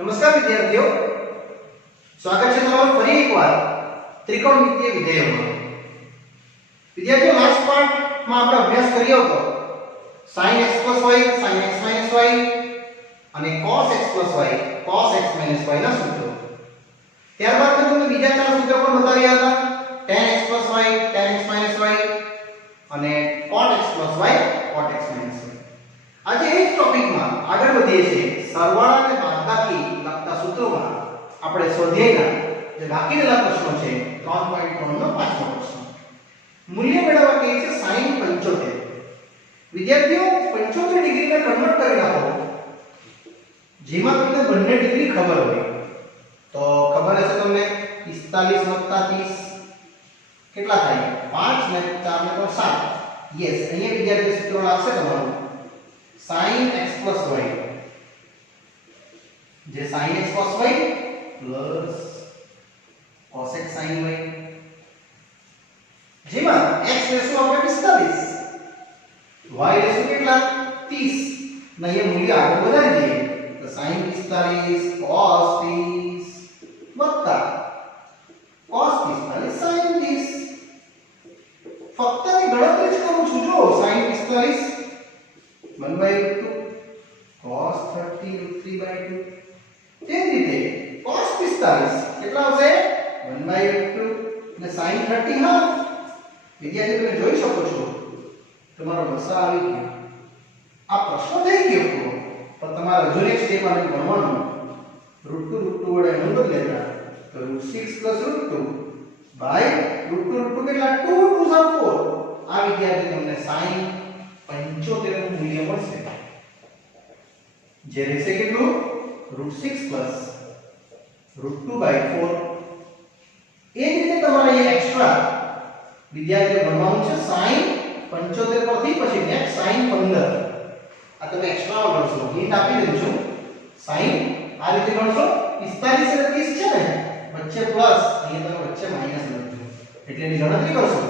નમસ્કાર વિદ્યાર્થીઓ, સ્વાગત છે તમારું ફરી એકવાર ત્રિકોણમિતિય વિધેયોમાં. વિદ્યાર્થીઓ, લાસ્ટ પાર્ટમાં આપણે અભ્યાસ કર્યો હતો sin x y, sin x y અને cos x y, cos x y ના સૂત્રો. ત્યારબાદ મેં તમને બીજા ચાર સૂત્રો પણ બતાવ્યા હતા, tan x y, tan x y અને cot x y, cot x y. આજે એ જ ટોપિકમાં આગળ વધીએ છીએ. સરવાળા અને બાદબાકી લગતા સૂત્રોમાં આપણે સ્વાધ્યાયના જે બાકી રહેલા પ્રશ્નો છે 3.3 નો પાંચમો પ્રશ્ન. મૂલ્ય મેળવવા કહે છે sin 75. વિદ્યાર્થીઓ, 75 ડિગ્રીને કન્વર્ટ કરી નાખો જેમાં તમને બંને ડિગ્રી ખબર હોય તો ખબર હશે તમને 45 + 30 કેટલા થાય? 5 ને 4 ને 7. યસ, અહીંયા વિદ્યાર્થીઓ સૂત્ર લાગશે તમારું sin x y, જે sin x cos y plus cos x sin y, જેમાં x લેશું આપણે 45, y લેશું કેટલા? 30. ને અહીંયા મૂલ્ય આગળ વધારી દઈએ તો sin 45 cos 30 વત્તા cos 45 sin 30. ફક્ત ની ગણતરી જ કરું છું. જો sin 45 1/2 cos 30 √3/2. તે રીતે cos 45 કેટલા આવશે? 1/2 અને sin 30 હાફ. વિદ્યાર્થી, તમે જોઈ શકો છો તમારો લસા આવી ગયો. આ પ્રશ્ન થઈ ગયો પૂરો, પણ તમારે હજુ એક સ્ટેપ આને ગણવાનું. √2 વડે એનું બદલેતા તો √6 + √2 બાય √2 કેટલા? 2 × 4. આ વિદ્યાર્થી તમને sin 75 નું મૂલ્ય મળશે, જે રહેશે કેટલું? √6 + √2/4. એ રીતે તમારે અહીં એક્સ્ટ્રા વિદ્યાર્થીઓ ગણવાનું છે sin 75 પરથી પછી નેક્સ્ટ sin 15. આ તમે એક્સ્ટ્રા ગણશો, હિન્ટ આપી દઉં છું. sin આ રીતે ગણશો 45 અને 30 છે ને, વચ્ચે પ્લસ, અહીંયા તમે વચ્ચે માઈનસ લખજો એટલે એની ગણતરી કરશો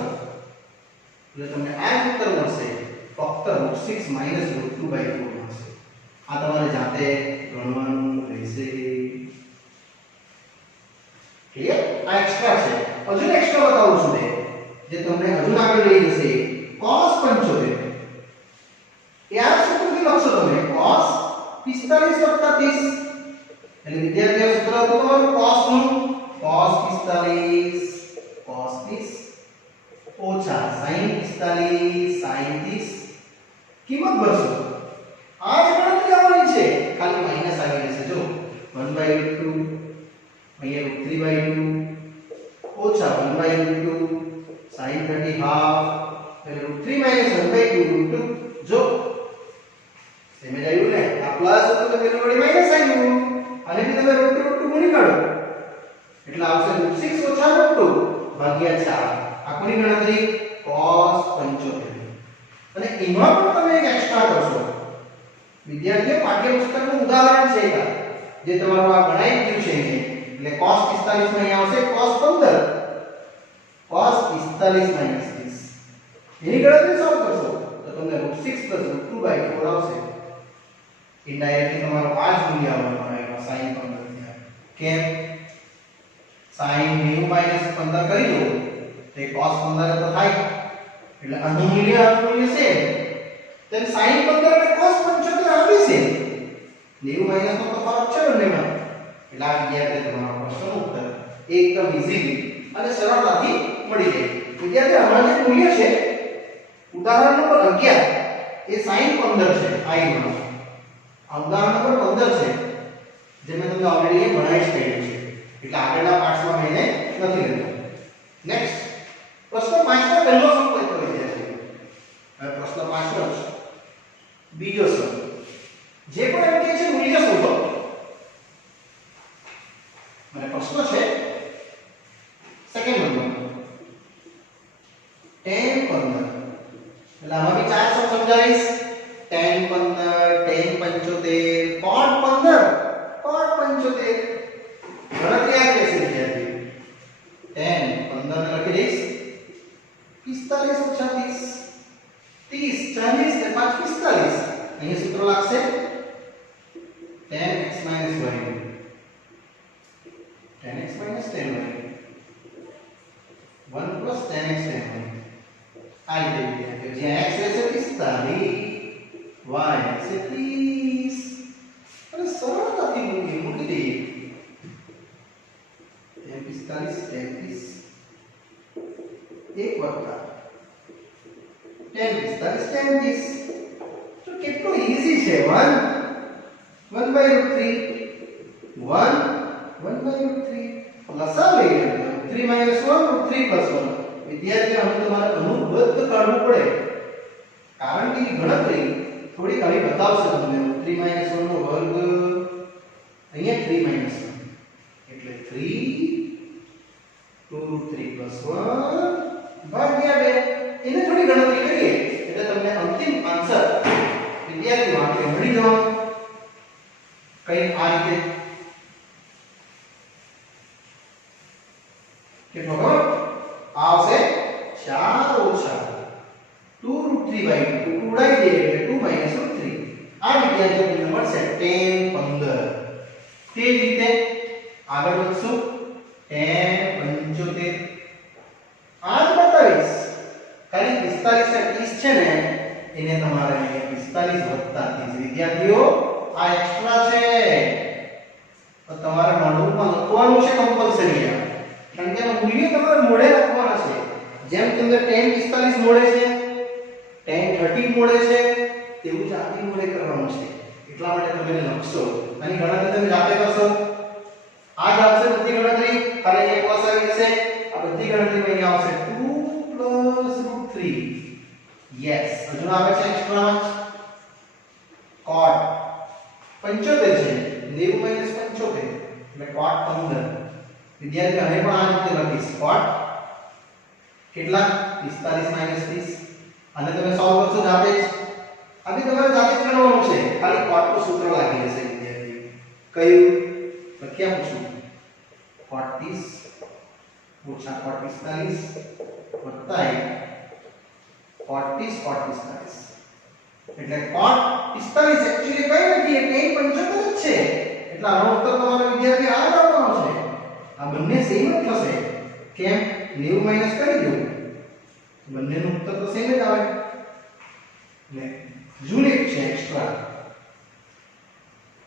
એટલે તમને આ ઉત્તર મળશે. ફક્ત √6 - √2/4 મળશે. આ તમારે જાતે ગણવાનું રહેશે. ક્લિયર? આ એક્સ્ટ્રા છે. હજુ એક્સ્ટ્રા બતાવું છું જે તમને હજુ આગળ લઈ જશે. cos 75 એ આ સૂત્રથી લખશો તમે cos 45 + 30. એટલે વિદ્યાર્થીઓ સૂત્ર હતું તમારું cos નું, cos 45 cos 30 ઓછા sin 45 sin 30. કિંમત ભરશો. આ જ ગણતરી આવવાની છે, ખાલી માઈનસ આવી રહેશે. જો 1/2 અહીંયા √3/2 ઓછા 1/2 sin 30 હાફ એટલે √3 - 1/2 √2. જો સમજ આવ્યું ને? આ પ્લસ હતું તો પેલું વડે માઈનસ આવ્યું અને બી તમે √2 ગુણી કાઢો એટલે આવશે √6 ઓછા √2 ભાગ્યા 4. આ કોની ગણતરી? cos 75. અને એમાં પણ તમે એક એક્સ્ટ્રા કરશો. વિદ્યાર્થીઓ, પાઠ્યપુસ્તકનું ઉદાહરણ છે જે તમારું આ ગણાઈ ગયું છે એટલે cos 45 માં અહીં આવશે cos 15 cos 45 - 30. એની ગણતરી સોલ્વ કરશો તો તમને √6 + √2/4 આવશે. ઇનડાયરેક્ટલી તમારો આ જ મૂલ્ય આવવાનું sin 15 કેમ? sin 90 - 15 કરી દો તે cos 15 તો થાય એટલે આનું મૂલ્ય છે. then sin 15 અને cos 75 આવી છે. 90 - નો તો ફરક છે બંનેમાં. એટલે આ વિદ્યાર્થી તમારો પ્રશ્નનો ઉત્તર એકદમ ઈઝીલી અને સરળતાથી મળી જાય. વિદ્યાર્થી, હમણાં જે મૂલ્ય છે ઉદાહરણ નંબર 11 એ sin 15 છે. આઈનો આ ઉદાહરણ નંબર 15 છે જે મેં તમને ઓલરેડી ભણાવી જ કર્યું છે એટલે આગળના પાઠમાં મેં એને નથી લીધું. નેક્સ્ટ પ્રશ્ન 5 નો પહેલો સમ લખો વિદ્યાર્થીઓ. હવે પ્રશ્ન 5 નો બીજો સમ જે પણ એમ કહે છે મૂલ્ય શોધો. અને પ્રશ્ન છે સેકન્ડ નંબર tan 15. એટલે આમાં બી ચાર સમ સમજાવીશ. tan 15, tan 75, cot 15, cot 75. ગણતરી આ રહેશે વિદ્યાર્થી. tan 15 ને લખી દઈશ 45 - 30 30 40 ને 5 45. અહીંયા સૂત્ર લાગશે tan x - y મૂકી દઈએ. 45 33 1 વત્તા 10 45 30. તો કેટલું ઈઝી છે. 1 1/√3 1 1/√3 લસાઅ લઈ લેજો. 3 - 1 √3 + 1. વિદ્યાર્થીઓ હવે તમારે અનુબદ્ધ કાઢવું પડે, કારણ કે ગણતરી થોડી આવી બતાવશે તમને. 3 - 1 નો વર્ગ અહીંયા 3 - 1 એટલે 3 2√3 + 1 ભાગ્યા 2. એને થોડી ગણતરી કરીએ એટલે તમને અંતિમ આન્સર વિદ્યાર્થી માટે મળી જવાનો. કઈ આ રીતે કેટલો ખબર આવશે 4 ઓછા 2√3/2 ઉડાઈ દે એટલે 2 - √3. આ વિદ્યાર્થીઓ મળશે 10 15. તે જ રીતે આગળ વધશું. 10 75 આ બતાવીશ. ખાલી 45 ને 30 છે ને એને તમારે 45 + 30. વિદ્યાર્થીઓ આ એક્સ્ટ્રા છે તો તમારે નોટબુકમાં લખવાનું છે કમ્પલસરી. કારણ કે મૂલ્ય તમારે મોડે લખવાના છે. જેમ તમને 10 45 મોડે છે, 10 30 મોડે છે, તેવું જ આથી મોડે કરવાનું છે. એટલા માટે તમે એને લખશો. આની ગણતરી તમે જાતે કરશો. આ જ આવશે બધી ગણતરી. ખાલી એક વસ આવી જશે. આ બધી ગણતરી અહીં આવશે 2 + √3. યસ. હજુ આવે છે એક્સ્ટ્રા cot 75 છે. 90 - 75 એટલે cot 15. વિદ્યાર્થી હવે પણ આ રીતે લખીશ. cot કેટલા 45 - 30. અને તમે સોલ્વ કરશો જાતે જ. આથી તમારે જાતે જ કરવાનું છે. ખાલી cot નું સૂત્ર લાગી જશે વિદ્યાર્થી. કયું લખી આપું છું. cot 30 ઓછા cot 45 વત્તા 1 cot 30 cot 45. એટલે cot 45 એક્ચ્યુઅલી કઈ નથી, એટલે 75 જ છે. એટલે આનો ઉત્તર તમારો વિદ્યાર્થી આ જ આવવાનો છે. આ બંને સેમ જ થશે. કેમ 90 માઈનસ કરી દો, બંનેનો ઉત્તર તો સેમ જ આવે. ને યુનિટ છે એક્સ્ટ્રા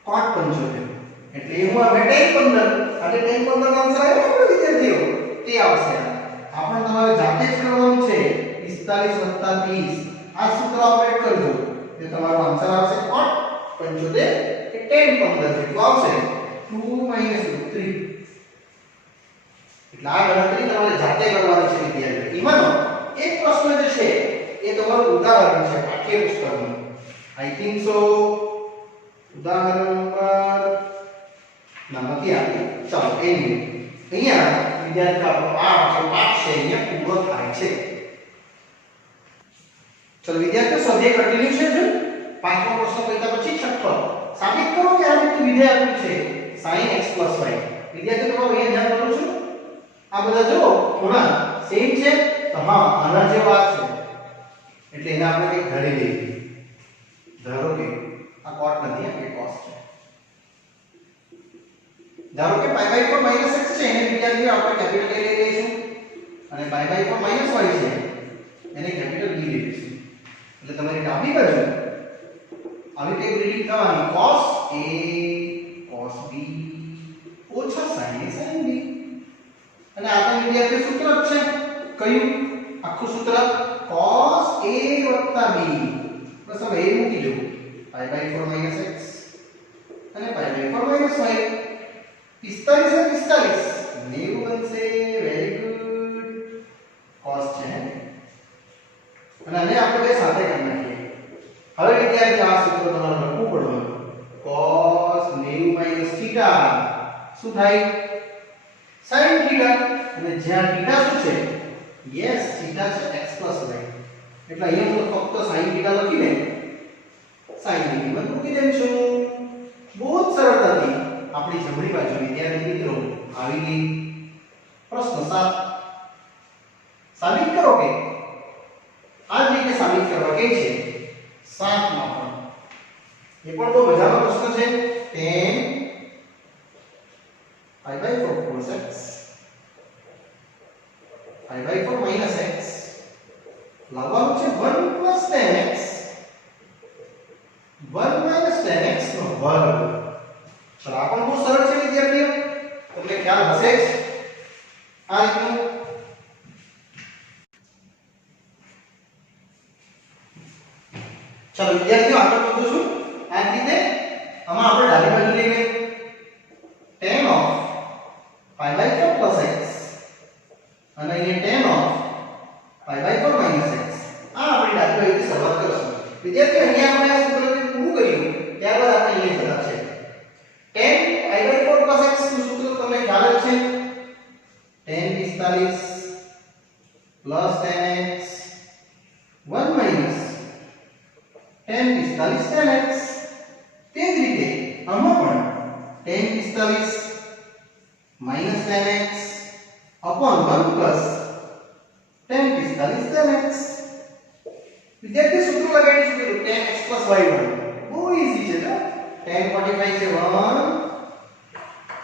cot 75 એટલે હું આવે tan 15. આજે tan 15 નો આન્સર આવ્યો આપણે વિદ્યાર્થીઓ તે આવશે. આપણે તમારે જાતે જ કરવાનું છે. 45 + 30 આ સૂત્ર અપડેટ કરજો એટલે તમારો આન્સર આવશે cot 75 એ tan 15 જેટલું આવશે. 2 - √3. એટલે આ ગણતરી તમારે જાતે કરવાની છે વિદ્યાર્થીઓ. એમાંનો એક પ્રશ્ન જે છે એ તમારું ઉદાહરણ છે પાઠ્યપુસ્તકનું. આઈ થિંક સો ઉદાહરણ નંબર નથી આપ્યું. ચાલો એની અહીંયા વિદ્યાર્થી આપણો આ પાઠ છે અહીંયા પૂરો થાય છે. ચલો વિદ્યાર્થીઓ સ્વાધ્યાય કન્ટિન્યુ છે. જો પાંચમો પ્રશ્ન કર્યા પછી છઠ્ઠો સાબિત કરો કે આ રીતે વિધેય આપ્યું છે sin x + y. વિદ્યાર્થીઓ તમારું અહીંયા ધ્યાન કરું છું. આ બધા જો ખૂણા સેમ છે તો હા આના જેવા છે એટલે એને આપણે કંઈક ધરી દઈએ. ધારો કે આ cot નથી, આ cos છે. ધારો કે π/4 - x છે એને વિદ્યાર્થીઓ આપણે કેપિટલ A લઈ લઈશું અને π/4 - y છે એને કેપિટલ B લઈ લઈશું. એટલે તમારી ડાબી બાજુ આવી કઈ રીડિંગ થવાની cos A cos B ઓછા sin A sin B. અને આ તો વિદ્યાર્થી સૂત્ર જ છે. કયું આખું સૂત્ર cos A + B. બસ હવે એ મૂકી દો. π/4 - x અને π/4 - y. 45 અને 45 90 બનશે. Very good. cos છે અને આને આપણે બે સાથે કરી નાખીએ. હવે વિદ્યાર્થી આ સૂત્ર તમારે લખવું પડવાનું. cos 90 - θ શું થાય sin θ. અને જ્યાં θ શું છે યસ θ છે x + y. એટલે અહીંયા હું ફક્ત sin θ લખીને sin ની કિંમત મૂકી દઉં છું. બહુ જ સરળતાથી આપણી જમણી બાજુ વિદ્યાર્થી મિત્રો આવી ગઈ. પ્રશ્ન 7 સાબિત કરો કે આ જ રીતે સાબિત કરવા કે છે 7 માં પણ એ પણ બહુ મજાનો પ્રશ્ન છે. tan π/4 cos x π/4 - x લાવવાનું છે 1 + tan x 1 - tan x નો વર્ગ. ચલો આ પણ બહુ સરળ છે હશે જ આ રીતનું. ચલો વિદ્યાર્થીઓ આગળ વધું છું. આ જ રીતે આમાં આપણે ડાબી બાજુ લઈને tan of pi by 4 plus x અને અહીંયા tan of pi by 4 minus x આ આપણે ડાબી બાજુથી શરૂઆત કરીશું. વિદ્યાર્થીઓ અહીંયા આપણે આ સૂત્રને પૂરું કર્યું ત્યારબાદ આપણે અહીંયા જતા છે. tan pi by 4 plus x નું સૂત્ર તમને ખ્યાલ જ છે. tan 45 plus tan x 1 minus tan 45 tan x. તે જ રીતે આમાં પણ tan 45 minus tan x upon 1 plus tan 45 tan x. વિદ્યાર્થી સૂત્ર લગાડીશું કે tan x plus y1 બહુ ઈઝી છે. જો tan 45 છે 1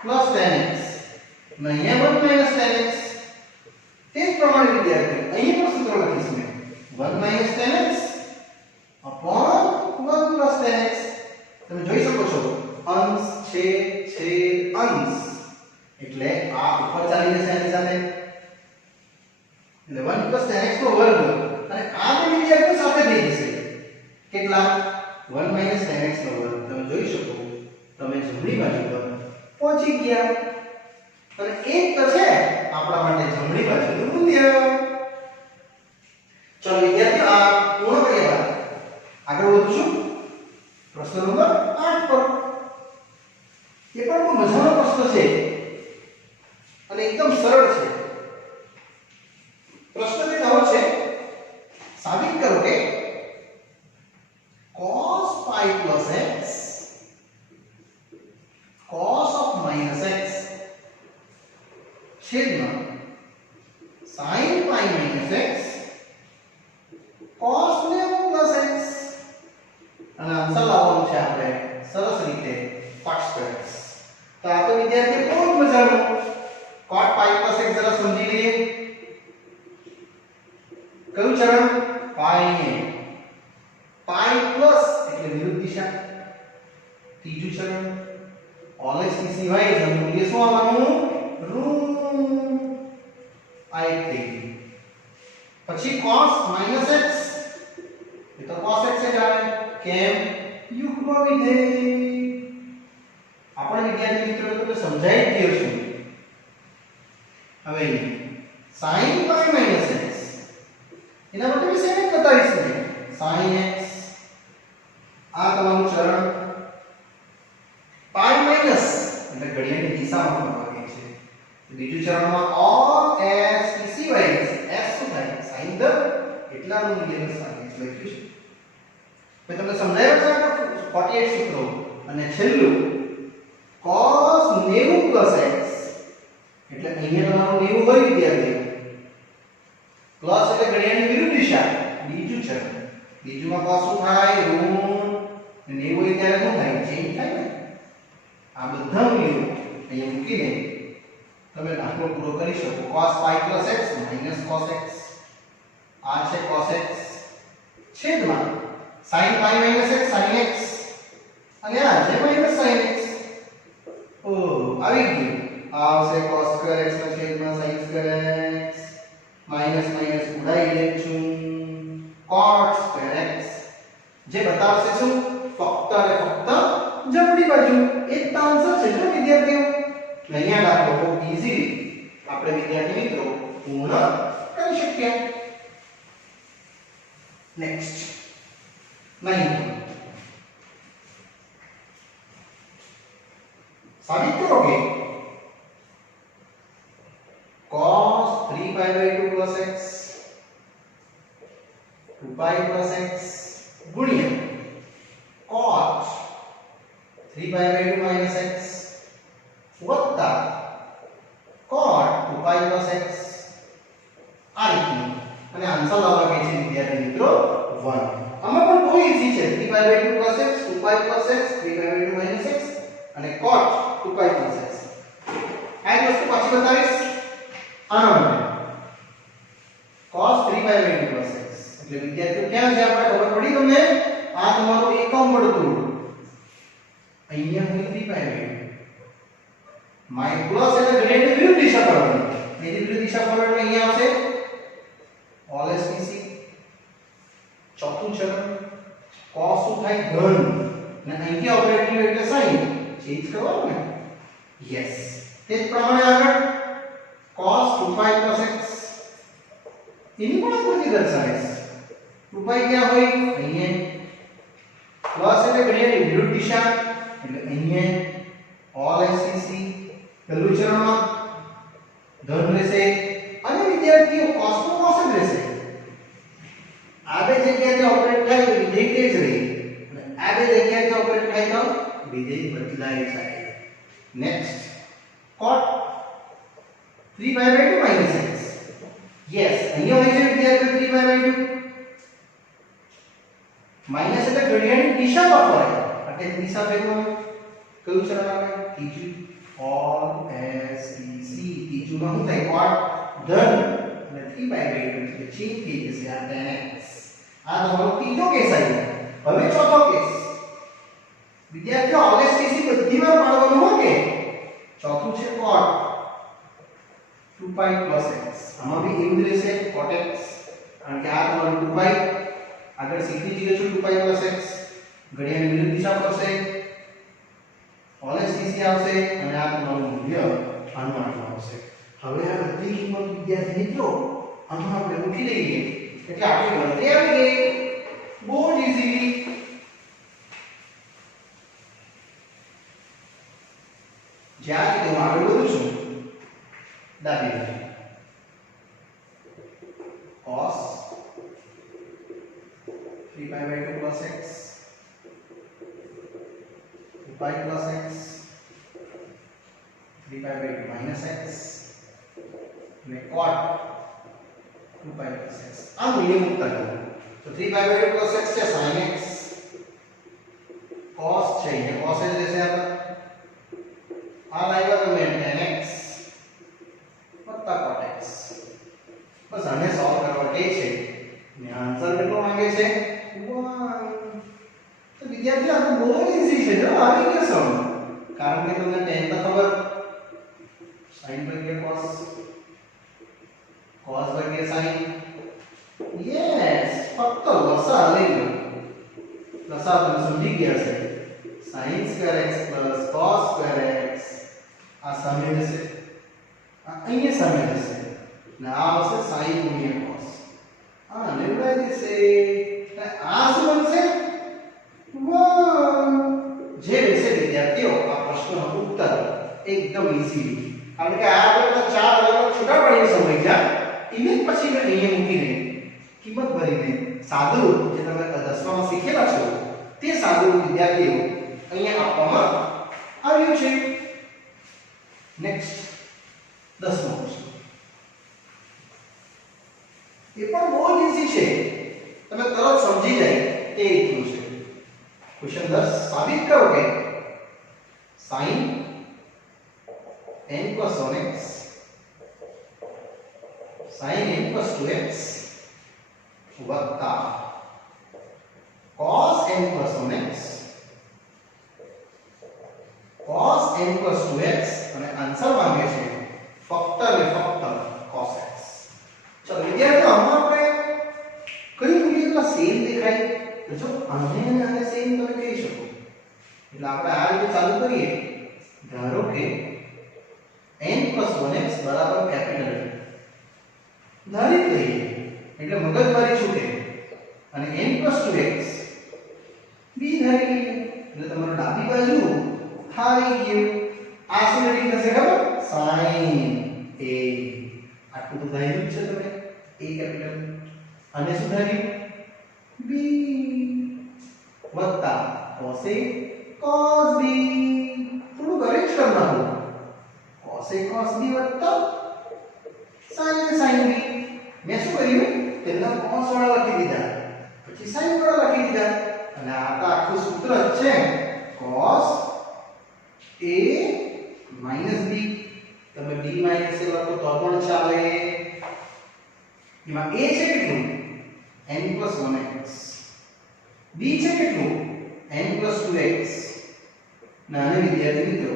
plus tan x અને અહીંયા 1 minus tan x. તે જ પ્રમાણે વિદ્યાર્થી અહીંયા પણ સૂત્ર લખીશું 1 minus tan x upon 1 plus tan x. તમે જોઈ શકો છો અંશ છે અંશ એટલે આ ઉપર ચાલી જશે આની સાથે એટલે 1 plus tan x નો વર્ગ અને આ બે વિદ્યાર્થીઓ સાથે થઈ જશે કેટલા 1 minus tan x નો વર્ગ. તમે જોઈ શકો તમે જમણી બાજુ પર પહોંચી ગયા અને એક તો છે આપણા માટે જમણી બાજુનું મૂલ્ય. ચલો વિદ્યાર્થીઓ આ પૂર્ણ કર્યા બાદ આગળ વધું છું પ્રશ્ન નંબર 8 પર. એ પણ બહુ મજાનો પ્રશ્ન છે અને એકદમ સરળ છે. પ્રશ્ન તે આવો છે સાબિત કરો કે cos pi plus x cos of minus x છેદમાં sin pi minus x cos 90 plus x. અને આન્સર લાવવાનું છે આપણે સરસ રીતે cot square x. તો આ તો વિદ્યાર્થી બહુ મજાનું cot pi plus x જરા સમજી લઈએ. કયું ચરણ pi ને pi plus એટલે વિરુદ્ધ દિશા. ત્રીજું ચરણ all x ની સિવાય જ મૂલ્ય શું આવવાનું ઋણ. આ એક થઈ ગયું. પછી cos minus x એ તો cos x જ આવે કેમ યુગ્મ વિધેય. આપણે વિદ્યાર્થી મિત્રો તમને સમજાઈ જ ગયો છું. હવે sin pi minus x એના માટે વિશે એક બતાવીશું sin x. આ તમારું ચરણ pi minus એટલે ઘડિયાળની દિશામાં ફરવા છે. બીજું ચરણમાં all s ની સિવાય s શું થાય sin ધ એટલાનું મૂલ્ય સાઈન x લખ્યું છે. મેં તમને સમજાવ્યું છે 48 સૂત્રો અને છેલ્લું cos 90 plus x એટલે અહીંયા તમારું 90 હોય વિદ્યાર્થી પ્લસ એટલે ઘડિયાળની વિરુદ્ધ દિશા. બીજું છે બીજુમાં cos શું થાય ઋણ 90 હોય ત્યારે શું થાય ચેન્જ થાય ને. આ બધા મૂલ્યો અહીંયા મૂકીને તમે દાખલો પૂરો કરી શકો. cos pi plus x minus cos x આ છે cos x છેદમાં sin pi minus x sin x અને આ છે minus sin x. ઓ આવી ગયું. આવશે cos square x ના છેદમાં sin square x minus minus ઉડાઈ લેશું cot square x જે બતાવશે શું ફક્ત અને ફક્ત જમણી બાજુ. એક તો આન્સર છે જો વિદ્યાર્થીઓ. અહીંયા દાખલો બહુ ઈઝી આપણે વિદ્યાર્થી મિત્રો પૂર્ણ કરી શકીએ. નેક્સ્ટ 9 સાબિત કરો કે cos 3 pi by 2 plus x 2 pi plus x ગુણ્યા cot 3 pi by 2 minus x વત્તા cot 2 pi plus x આ રીતનું. અને આન્સર લાવવા કે છે વિદ્યાર્થી મિત્રો 1. આમાં પણ બહુ ઈઝી છે 3 pi by 2 plus x 2 pi plus x 3 pi by 2 minus x અને cot 2 pi plus x. આ એક વસ્તુ પાછી બતાવીશ. આનો માટે cos 3 pi by 2 plus x એટલે વિદ્યાર્થીઓ ક્યાં છે આપણે ખબર પડી તમને. આ તમારું એકમ પડતું અહીંયા હોય 3 pi by 2 માય પ્લસ એટલે ગ્રેડિયન્ટ વિરુદ્ધ દિશા ફરવાની. એની વિરુદ્ધ દિશા ફરવામાં અહીંયા આવશે ઓલ એસપીસી. ચોથું ચરણ cos શું થાય ધન અને અહીંથી ઓપરેટિવ એટલે sin ચેન્જ કરવાનું ને. યસ, તે જ પ્રમાણે આગળ cos 2π + x એની પણ આકૃતિ દર્શાવે છે. 2π ક્યાં હોય અહીંયા, પ્લસ એટલે ગ્રેડિયન્ટ વિરુદ્ધ દિશા એટલે અહીંયા ઓલ એસપીસી. પહેલું ચરણમાં ધન રહેશે અને વિદ્યાર્થીઓ cos નો cos જ રહેશે. આ બે જગ્યાએ ઓપરેટ થાય તો વિધેય તે જ રહે અને આ બે જગ્યાએ ઓપરેટ થાય તો વિધેય બદલાય જાય. Next cot 3π/2 - x. યસ, અહીંયા હોય છે વિદ્યાર્થીઓ 3π/2 માઈનસ એટલે ગ્રેડિયન્ટ દિશામાં ફરે એટલે દિશા ફેરવાનું. કયું ચરણ આવે? ત્રીજું ઓલ એસપીસી. ત્રીજુંમાં શું થાય cot ધન અને 3π/2 એટલે ચેન્જ થઈ જશે આ tan x. આ તમારો ત્રીજો કેસ આવ્યો. હવે ચોથો કેસ વિદ્યાર્થીઓ ઓલ એસપીસી બધી વાર પાડવાનું હોય કે ચોથું છે cot 2π + x. આમાં બી એવું જ રહેશે cot x કારણ કે આ તમારું 2π આગળ શીખી ગયો છો 2π + x ઘડિયાળની વિરુદ્ધ દિશા ફરશે ઓલ એસપીસી આવશે અને આ તમારું મૂલ્ય આનું આટલું આવશે. હવે આ બધી કિંમત વિદ્યાર્થી મિત્રો આમાં આપણે મૂકી દઈએ એટલે આપણી ગણતરી આવી ગઈ. બહુ જ ઈઝીલી. જ્યાં કે હું આગળ વધું છું ડાબી બાજુ cos 3π/2 + x 2π + x 3π/2 - x અને cot 2π + x. આ મૂલ્ય મૂકતા જાઓ તો 3π/2 + x છે sin x cos છે અહીંયા cos જ રહેશે. આ લાવ્યા તમે tan x cot x. બસ આને સોલ્વ કરવા કે છે ને આન્સર કેટલો માંગે છે 1. તો વિદ્યાર્થીઓ આ તો બહુ ઈઝી છે જો આવી ગયો સમ. કારણ કે તમને tan તો ખબર sin / cos cos / sin. Yes, ફક્ત લસા લઈ લો. લસા તમે સમજી ગયા છે. sin² x + cos² x આ સામે જશે આ અહીંયા સામે જશે ને આ આવશે sin * cos. આ લેવડાઈ જશે એટલે આ શું બનશે 1. જે રહેશે વિદ્યાર્થીઓ આ પ્રશ્નનો ઉત્તર એકદમ ઈઝી. કારણ કે આ આપણે ચાર અલગ અલગ છૂટા પડીને સમજ્યા એને પછી મેં અહીંયા મૂકીને કિંમત ભરીને સાદું જે તમે 10માં શીખેલા છો તે સાદું વિદ્યાર્થીઓ અહીંયા આપવામાં આવ્યું છે. નેક્સ્ટ 10મો પ્રશ્ન. એ પણ બહુ જ ઈઝી છે. તમે તરત સમજી જાય તે રીતનું છે. ક્વેશ્ચન 10 સાબિત કરો કે sin n + 1x sin n + 2x વત્તા cos n + 1x cos n + 2x અને આન્સર માંગે છે ફક્ત અને ફક્ત cos x. ચલો વિદ્યાર્થીઓ આમાં આપણે કઈ મૂલ્યના સેમ દેખાય તો જો આને અને આને સેમ તમે કહી શકો. એટલે આપણે આ રીતે ચાલુ કરીએ. ધારો કે n + 1x બરાબર કેપિટલ ધારી લઈએ એટલે મગજમારી છૂટે અને n + 2x બી ધારી લઈએ એટલે તમારું ડાબી બાજુ આવી ગયું. આ શું રેડી થશે ખબર sin a. આટલું તો ધાર્યું જ છે તમે a કેપિટલ. અને શું ધાર્યું b વત્તા cos a cos b. થોડું અરેન્જ કરી નાખો. cos a cos b વત્તા sin a sin b. મેં શું કર્યું પહેલા cos વાળા લખી દીધા પછી sin વાળા લખી દીધા અને આ તો આખું સૂત્ર જ છે cos a minus b. તમે b minus a લખો તો પણ ચાલે. એમાં a છે કેટલું n + 1x b છે કેટલું n + 2x. નાને વિદ્યાર્થી મિત્રો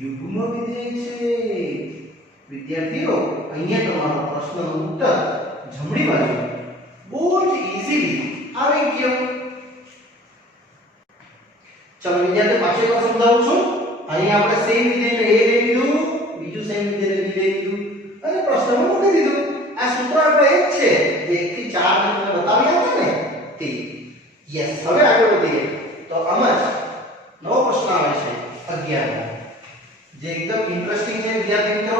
યુગ્મ વિધેય છે. વિદ્યાર્થીઓ અહીંયા તમારો પ્રશ્નનો ઉત્તર જમણી બાજુ બહુ જ ઈઝીલી આવી ગયો. ચલો વિદ્યાર્થીઓ પાછળ એકવાર સમજાવું છું. અહીંયા આપણે સેમ વિધેયને a લઈ લીધું, બીજું સેમ વિધેયને b લઈ લીધું અને પ્રશ્નમાં મૂકી દીધું. આ સૂત્ર આપણે એક છે જે 1 થી 4 ને તમને બતાવી હતા ને તે. યસ, હવે આગળ વધીએ તો આમાં જ નવો પ્રશ્ન આવે છે 11 જે એકદમ ઇન્ટરેસ્ટિંગ છે વિદ્યાર્થી મિત્રો.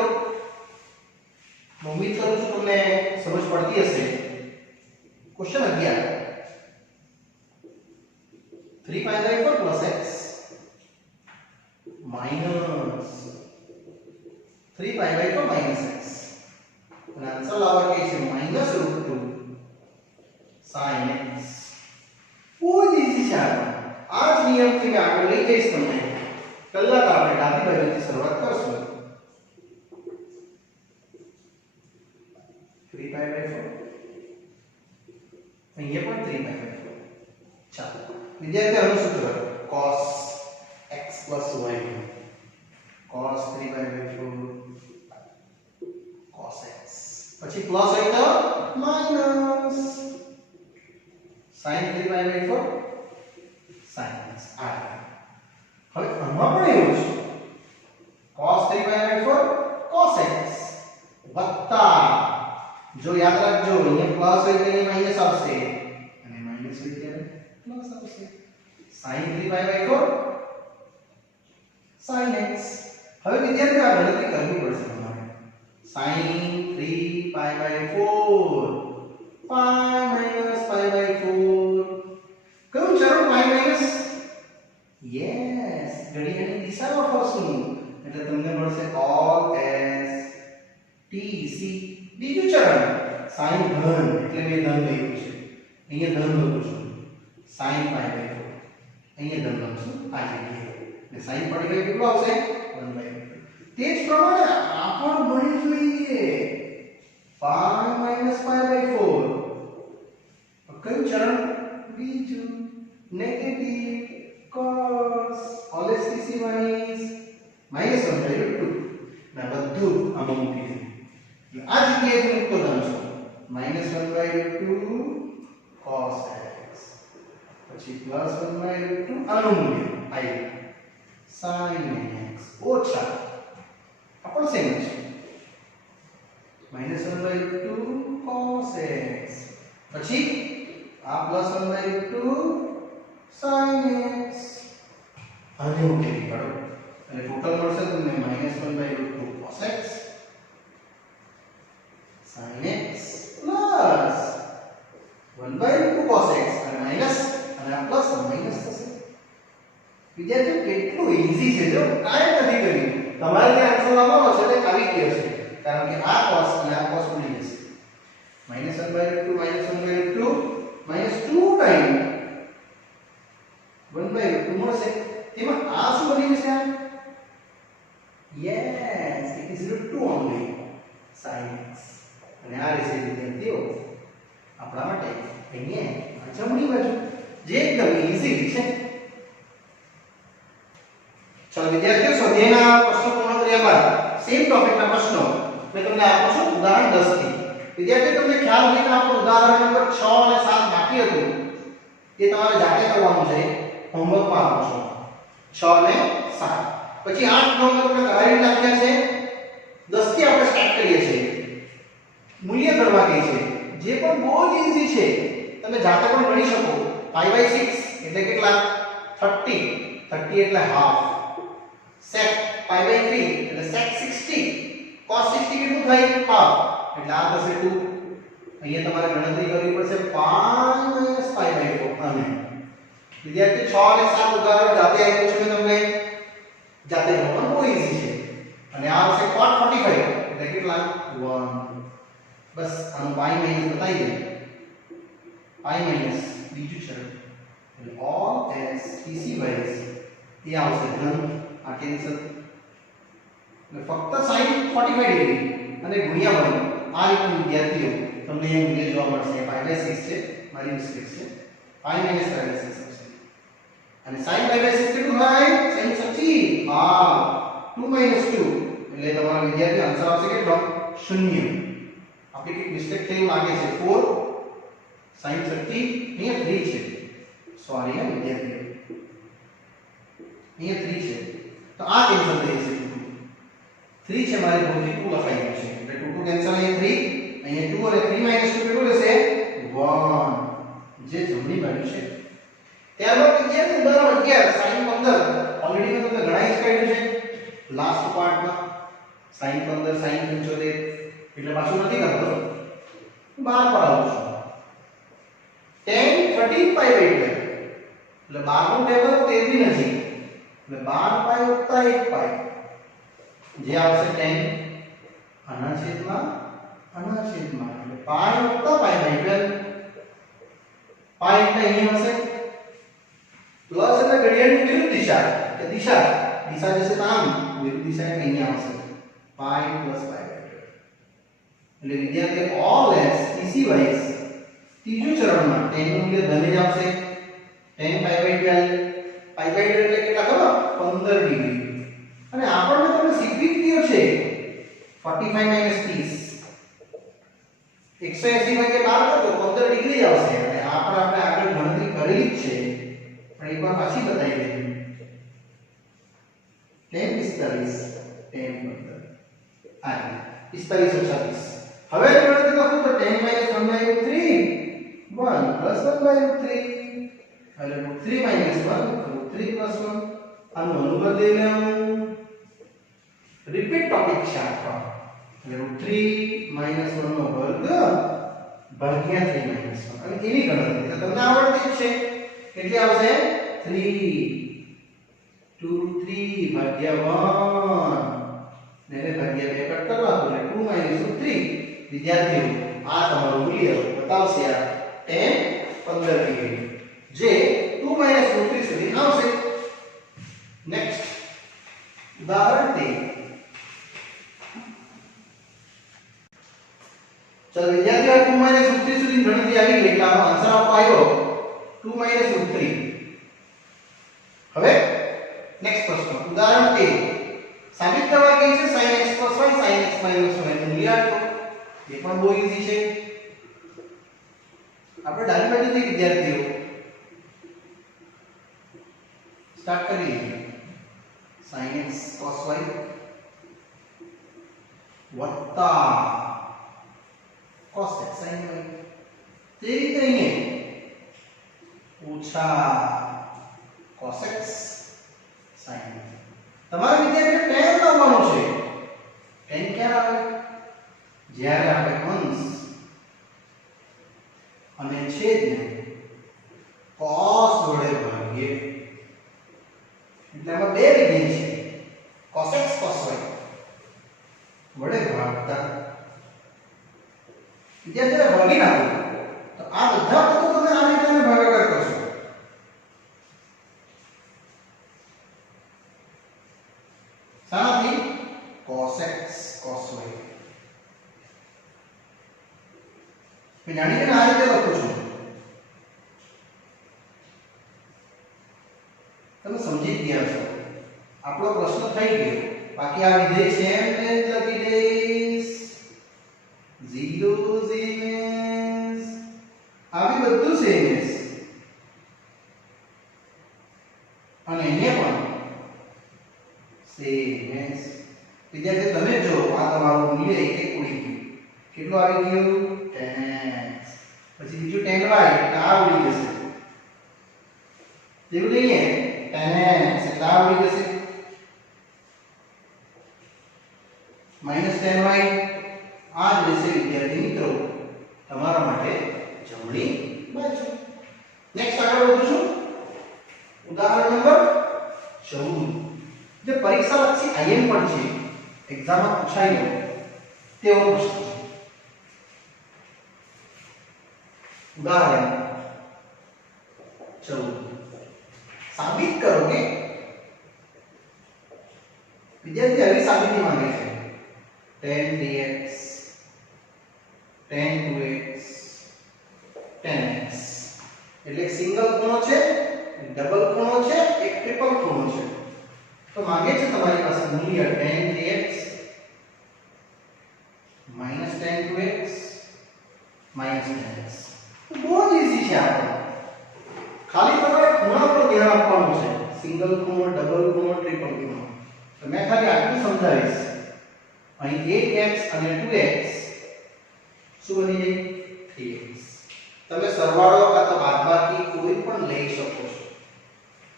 હું ઉમ્મીદ કરું છું તમને સમજ પડતી હશે. Question 11 3π/4 plus x minus 3π/4 minus x અને આન્સર લાવવા કે છે -√2 sin x. બહુ જ ઈઝી છે. આ જ નિયમથી મેં આગળ લઈ જઈશ તમને. પહેલા તો આપણે ડાબી બાજુથી શરૂઆત કરશું. 3π/4 અહીંયા પણ 3π/4. ચાલો વિદ્યાર્થી આનું સૂત્ર cos x plus y cos 3π/4 cos x પછી પ્લસ હોય તો માઈનસ sin 3π/4 sin x. આ હવે આમાં પણ એવું છે cos 3π/4 cos x વત્તા, જો યાદ રાખજો અહીંયા પ્લસ હોય તો અહીંયા માઈનસ આવશે અને માઈનસ હોય ત્યારે પ્લસ આવશે. sin 3π/4 sin x. હવે વિદ્યાર્થીઓ આ ગણતરી કરવી પડશે તમારે. sin 3π/4 π - π/4 કયું ચરણ π માઈનસ? યસ, ઘડિયાળની દિશામાં ફરશું એટલે તમને મળશે all as t c. બીજું ચરણ sin ધન એટલે મેં ધન લખ્યું છે, અહીંયા ધન લખું છું. sin π/4 અહીંયા ધન લખશું આ જગ્યાએ એટલે sin પડી ગયું કેટલું આવશે 1/2. તે જ પ્રમાણે આ પણ ભણી જોઈએ π - π/4. કયું ચરણ? બીજું negative cos all as tc -1/2 ના બધું આમાં મૂકી દે. આ જગ્યાએ મૂકતો જાઉં છું -1/2 cos x પછી +1/2 આનું મૂલ્ય આવી sin x ઓછા આ પણ સેમ છે -1/2 cos x પછી આ +1/2 sin x આને ઉકેલી કાઢો અને ટોટલ મળશે તમને -1/2 cos x sin x plus 1/2 cos x અને માઈનસ અને આ પ્લસ માઈનસ થશે. વિદ્યાર્થીઓ કેટલું ઈઝી છે, જો કાંઈ નથી કર્યું. તમારે જે આન્સર લાવવાનો છે તે આવી ગયો છે કારણ કે આ cos અને આ cos ભૂલી જશે. -1/2 -1/2 -2 ટાઈમ 1/2 મળશે. તેમાં આ શું બની જશે? આ yes, it is √2 only sin x. અને આ રહેશે વિદ્યાર્થીઓ આપણા માટે અહીંયા જમણી બાજુ જે એકદમ ઈઝી છે. ચાલો વિદ્યાર્થીઓ સ્વાધ્યાયના પ્રશ્નો પૂર્ણ કર્યા બાદ સેમ ટોપિકના પ્રશ્નો મેં તમને આપું છું ઉદાહરણ 10 થી. વિદ્યાર્થીઓ તમને ખ્યાલ હોય કે આપણું ઉદાહરણ નંબર 6 અને 7 બાકી હતું તે તમારે જાતે કરવાનું છે. હોમવર્કમાં આપું છું 6 અને 7 પછી 8 9 તમને કરાવી નાખ્યા છે. 10 થી આપણે સ્ટાર્ટ કરીએ છીએ. મૂલ્ય ગણવા કહે છે જે પણ બહુ જ ઈઝી છે, તમે જાતે પણ ગણી શકો. π/6 એટલે કેટલા? 30 30 એટલે હાફ. sec π/3 એટલે sec 60 cos 60 કેટલું થાય? હાફ એટલે આ થશે 2. અહીંયા તમારે ગણતરી કરવી પડશે π - π/4 અને વિદ્યાર્થી 6 અને 7 ઉદાહરણ જાતે આપ્યું છે મેં તમને. જાતે ગણવાનું બહુ ઈઝી છે. અને આ આવશે cot 45 એટલે કેટલા? 1. બસ આનું π માઈનસ બતાવી દે. π માઈનસ બીજું ચરણ એટલે all as tc વાઇઝ એ આવશે ધન. આ કેન્સલ એટલે ફક્ત sin 45 ડિગ્રી અને ગુણ્યા 1 આ રીતનું વિદ્યાર્થીઓ તમને એ મૂલ્ય જોવા મળશે. π/6 છે, મારી મિસ્ટેક છે. π - π/6 આવશે અને sin π/6 કેટલું થાય? sin 60 હા 2 minus 2 એટલે તમારો વિદ્યાર્થી આન્સર આવશે કેટલો 0. આપણી એક મિસ્ટેક થઈ લાગે છે 4 sin 30 અહીંયા 3 છે. સોરી આ વિદ્યાર્થી અહીંયા 3 છે તો આ કેન્સલ થઈ જશે. 3 છે મારી ભૂલથી 2 લખાઈ ગયું છે એટલે 2 કેન્સલ અહીંયા 3 અહીંયા 2 અને 3 minus 2 કેટલું રહેશે 1 જે જમણી બાજુ છે. ત્યારબાદ વિદ્યાર્થી ઉદાહરણ 11 sin 15 ઓલરેડી મેં તમને ઘણા શીખવાડ્યું છે લાસ્ટ પાર્ટમાં sin 15 sin 75 એટલે પાછું નથી કરતો 12 પર આવું છું. tan 13 pi by 12 એટલે 12 નું ટેબલ 13 ની નજીક એટલે 12 pi વત્તા 1 pi જે આવશે tan આના છેદમાં એટલે pi વત્તા pi by 12 pi એટલે અહીંયા હશે પ્લસ એટલે ઘડિયાળની વિરુદ્ધ દિશા કે દિશા જશે તો આમ વિરુદ્ધ દિશા એટલે અહીંયા આવશે pi plus pi by 12 એટલે વિદ્યાર્થી all s easy wise ત્રીજું ચરણમાં tan નું મૂલ્ય ધન જ આવશે. tan pi by 12 pi by 12 એટલે કેટલા ખબર 15 ડિગ્રી અને આપણને તમને શીખવી ગયો છે 45 minus 30 180 ભાગ્યા 12 કરજો 15 ડિગ્રી આવશે અને આ પર આપણે આગળ ગણતરી કરેલી જ છે પણ એકવાર પાછી બતાવી દઈએ. tan 45 tan 15 આ 45 ઓછા 30 હવે ગણતરી લખું તો 10 minus 1 by root 3 1 plus 1 by root 3 એટલે root 3 minus 1 root 3 plus 1 આનું અનુબંધ લઈ લેવાનું રિપીટ ટોપિક છે આપણો એટલે root 3 minus 1 નો વર્ગ ભાગ્યા 3 minus 1 અને એની ગણતરી તો તમને આવડતી જ છે કેટલી આવશે 3 2 3 ભાગ્યા 1 ને ભાગ્યા 2 કટ કરવા તો 2 minus 3 વિદ્યાર્થીઓ આ તમારું મૂલ્ય બતાવશે આ tan 15 ડિગ્રી જે 2 minus root 3 સુધી આવશે. નેક્સ્ટ ઉદાહરણ 13 ચલો વિદ્યાર્થીઓ 2 minus root 3 સુધી ગણતરી આવી ગઈ એટલે આનો આન્સર આપો આવ્યો 2 minus root 3. હવે નેક્સ્ટ પ્રશ્ન ઉદાહરણ 13 સાબિત કરવા કે છે sin x y sin x - 1 નું મૂલ્ય આપો. એ પણ બહુ ઈઝી છે. આપણે ડાબી બાજુથી વિદ્યાર્થીઓ સ્ટાર્ટ કરીએ. sin x cos y વત્તા cos x sin y તે રીતે અહીંયા ઓછા cos x sin y. તમારે વિદ્યાર્થીઓ tan લાવવાનું છે. tan ક્યારે આવે જ્યારે આપણે અંશ અને છેદને cos વડે ભાગીએ એટલે આમાં બે વિધેય છે cos x cos y વડે ભાગતા વિદ્યાર્થીને ભાગી નાખો તો આ બધા પદો તમે આ રીતે ભાગાકાર કરશો. સાથી cos x cos y મેં જાણીને આ રીતે લખું છું તમે સમજી ગયા છો. આપણો પ્રશ્ન થઈ ગયો. બાકી આ વિધેય સેમ ને લખી દઈશ 0 સેમ આવી બધું સેમ અને એને પણ સેમ. વિદ્યાર્થી તમે જો આ તમારું મૂલ્ય એક એક ઉડી ગયું. કેટલું આવી ગયું 10 પછી બીજું 10y એટલે આ ઉડી જશે. તેવું નહીં 10x એટલે આ ઉડી જશે -10y આ જ રહેશે વિદ્યાર્થી મિત્રો તમારા માટે જમણી બાજુ. નેક્સ્ટ આગળ વધું છું. ઉદાહરણ નંબર 14 જે પરીક્ષા લક્ષી આઈએમ પણ છે એક્ઝામમાં પૂછાયેલો તેવો પ્રશ્ન છે. ઉદાહરણ 14 સાબિત કરો કે વિદ્યાર્થી આવી સાબિતી માંગે છે 10dx 10 2x 10x એટલે સિંગલ ખૂણો છે ડબલ ખૂણો છે એક ટ્રિપલ ખૂણો છે. તો માંગે છે તમારી પાસે મૂલ્ય tan 3x - tan 2x - tan x. બહુ જ ઈઝી છે આ. ખાલી તમારે ખૂણા પર ધ્યાન આપવાનું છે. સિંગલ ખૂણો, ડબલ ખૂણો, ટ્રિપલ ખૂણો. તો મેં ખાલી આટલું સમજાવીશ. અહીં 8x અને 2x શું બની જાય? 3x. તમે સરવાળો કાં તો બાદબાકી કોઈ પણ લઈ શકો છો.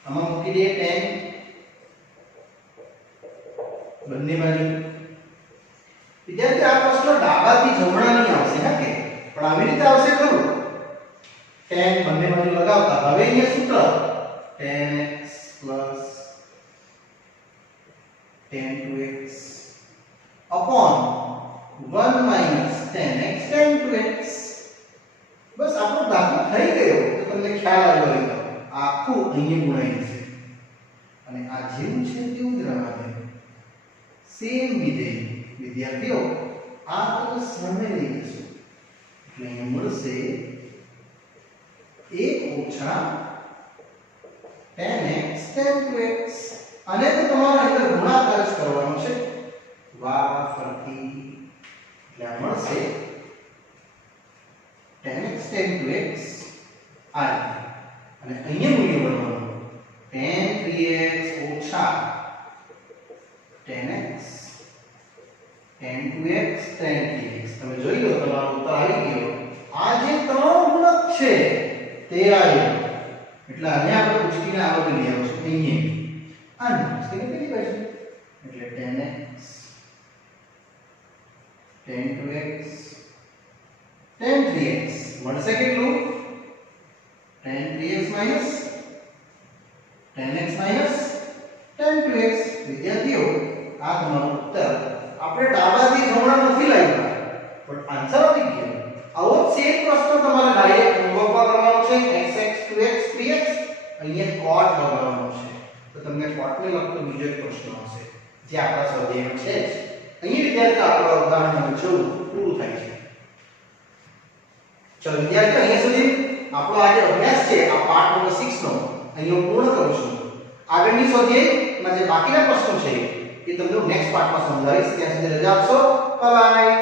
આમાં મૂકી દઈએ tan બંને બાજુ. વિદ્યાર્થી આ પ્રશ્ન ડાબાથી જમણા નહીં આવશે હા કે, પણ આવી રીતે આવશે ખરું. tan બંને બાજુ લગાવતા હવે અહીંયા સૂત્ર tan x tan 2x upon 1 - tan x tan 2x. બસ આપણો દાખલો થઈ ગયો તો તમને ખ્યાલ આવ્યો હોય. આખું અહીંયા ગુણાઈ જશે અને આ જેવું છે તેવું જ રહેવા દે. સેમ વિધેય વિદ્યાર્થીઓ આ તો સામે લઈ જશું એટલે અહીંયા મળશે 1 - tan x tan 2x. આને તો તમારે અંદર ગુણાકાર જ કરવાનો છે વારાફરતી. એટલે આ મળશે tan x tan 2x આ અને અહીંયા મૂલ્ય બનવાનું tan 3x - tan x tan 2x tan 3x. તમે જોઈ લો તમારો ઉત્તર આવી ગયો. આ જે ત્રણ ગુણક છે તે આવ્યો એટલે આને આપણે ઉચકીને આગળ લઈ આવશું અહીંયા. આને ઉચકીને પેલી બાજુ એટલે tan x tan 2x tan 3x મળશે કેટલું? tan 3x minus tan x minus tan 2x. વિદ્યાર્થીઓ આ તમારો ઉત્તર. આપણે ડાબાથી જમણા નથી લાવ્યા પણ આન્સર આવી ગયો. આવો સેમ પ્રશ્ન તમારે ડાયરેક્ટ હોમવર્કમાં કરવાનો છે. xx 2x 3x અહીંયા cot લગાવવાનો છે તો તમને cot ને લગતો બીજો એક પ્રશ્ન હશે જે આપણા સ્વાધ્યાયમાં છે. અહીં વિદ્યાર્થીઓ આપણો ઉદાહરણ નંબર 14 પૂરું થાય છે. ચલો વિદ્યાર્થીઓ અહીંયા સુધી આપણો આજે અભ્યાસ છે આ પાઠ નંબર 6 નો અહીંયા પૂર્ણ કરું છું. આગળની સ્વાધ્યાયમાં જે બાકીના પ્રશ્નો છે એ તમને નેક્સ્ટ પાર્ટમાં સમજાવીશ. ત્યાં સુધી રજા આપશો. Bye bye.